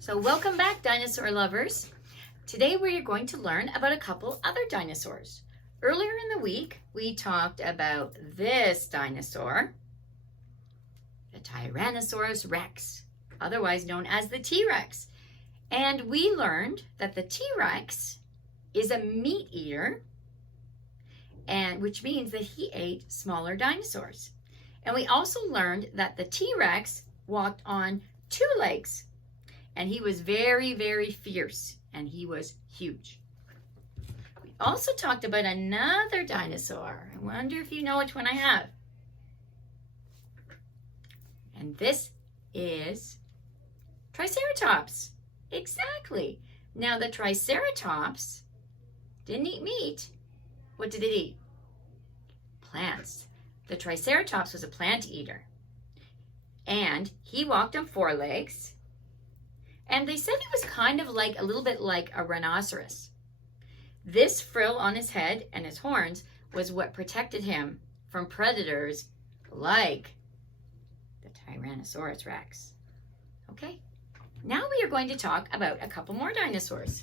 So welcome back, dinosaur lovers. Today we're going to learn about a couple other dinosaurs. Earlier in the week, we talked about this dinosaur, the Tyrannosaurus Rex, otherwise known as the T-Rex. And we learned that the T-Rex is a meat eater, which means that he ate smaller dinosaurs. And we also learned that the T-Rex walked on two legs, and he was very, very fierce, and he was huge. We also talked about another dinosaur. I wonder if you know which one I have. And this is Triceratops. Exactly. Now the Triceratops didn't eat meat. What did it eat? Plants. The Triceratops was a plant eater. And he walked on four legs. And they said he was kind of like a little bit like a rhinoceros. This frill on his head and his horns was what protected him from predators like the Tyrannosaurus Rex. Okay, now we are going to talk about a couple more dinosaurs.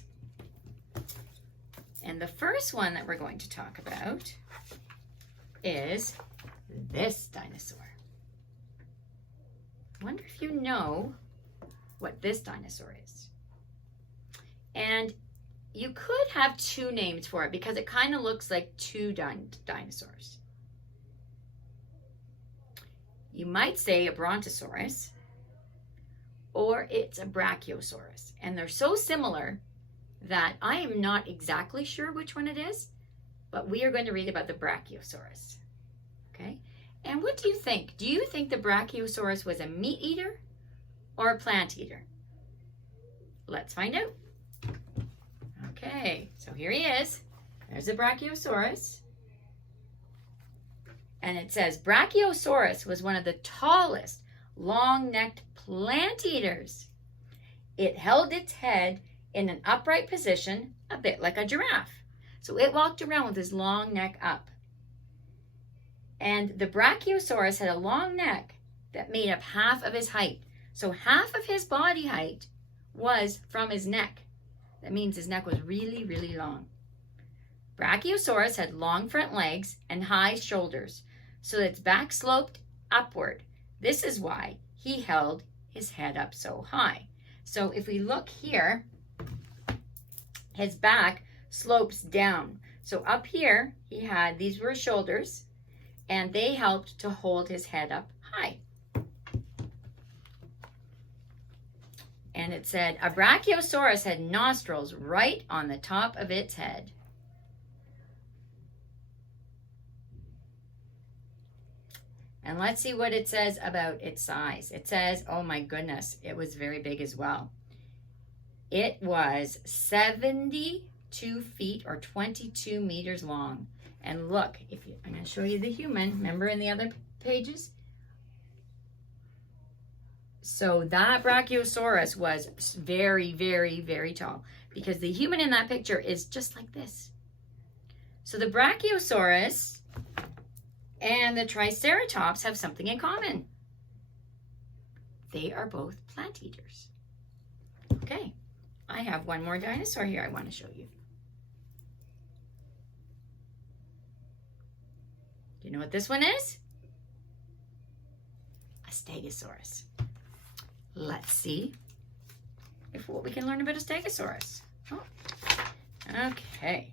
And the first one that we're going to talk about is this dinosaur. I wonder if you know what this dinosaur is. And you could have two names for it because it kind of looks like two dinosaurs. You might say a brontosaurus, or it's a brachiosaurus. And they're so similar that I am not exactly sure which one it is, but we are going to read about the brachiosaurus. Okay? And what do you think? Do you think the brachiosaurus was a meat eater or a plant eater? Let's find out. Okay, so here he is. There's a brachiosaurus. And it says, Brachiosaurus was one of the tallest, long-necked plant eaters. It held its head in an upright position, a bit like a giraffe. So it walked around with his long neck up. And the Brachiosaurus had a long neck that made up half of his height. So half of his body height was from his neck. That means his neck was really, really long. Brachiosaurus had long front legs and high shoulders, so its back sloped upward. This is why he held his head up so high. So if we look here, his back slopes down. So up here, these were his shoulders, and they helped to hold his head up high. And it said, a brachiosaurus had nostrils right on the top of its head. And let's see what it says about its size. It says, oh my goodness, it was very big as well. It was 72 feet or 22 meters long. And look, I'm going to show you the human. Remember in the other pages? So that Brachiosaurus was very, very, very tall because the human in that picture is just like this. So the Brachiosaurus and the Triceratops have something in common. They are both plant eaters. Okay, I have one more dinosaur here I want to show you. Do you know what this one is? A Stegosaurus. Let's see what we can learn about a Stegosaurus. Oh, okay.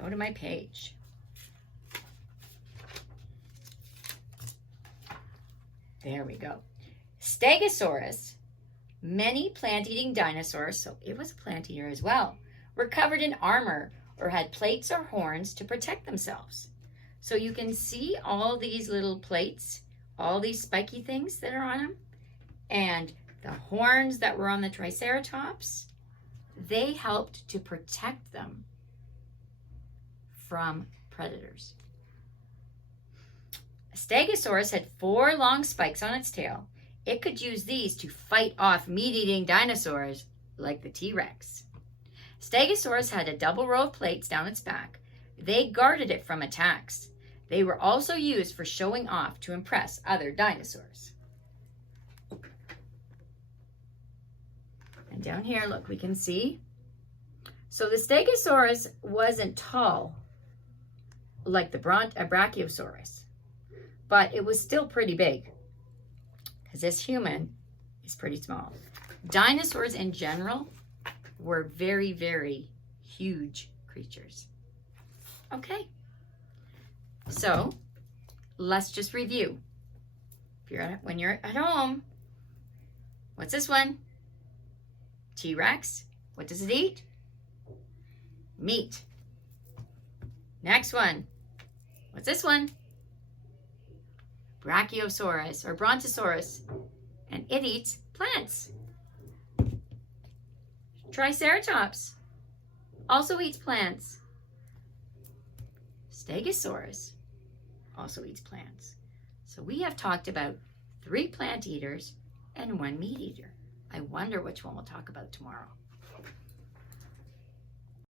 Go to my page. There we go. Stegosaurus, many plant-eating dinosaurs, so it was a plant eater as well, were covered in armor or had plates or horns to protect themselves. So you can see all these little plates, all these spiky things that are on them, and the horns that were on the Triceratops, they helped to protect them from predators. A Stegosaurus had 4 long spikes on its tail. It could use these to fight off meat-eating dinosaurs like the T-Rex. Stegosaurus had a double row of plates down its back. They guarded it from attacks. They were also used for showing off to impress other dinosaurs. And down here, look, we can see. So the Stegosaurus wasn't tall like the Brachiosaurus, but it was still pretty big because this human is pretty small. Dinosaurs in general were very, very huge creatures. Okay, so let's just review. When you're at home, what's this one? T-Rex. What does it eat? Meat. Next one. What's this one? Brachiosaurus or Brontosaurus. And it eats plants. Triceratops also eats plants. Stegosaurus also eats plants. So we have talked about 3 plant eaters and 1 meat eater. I wonder which one we'll talk about tomorrow.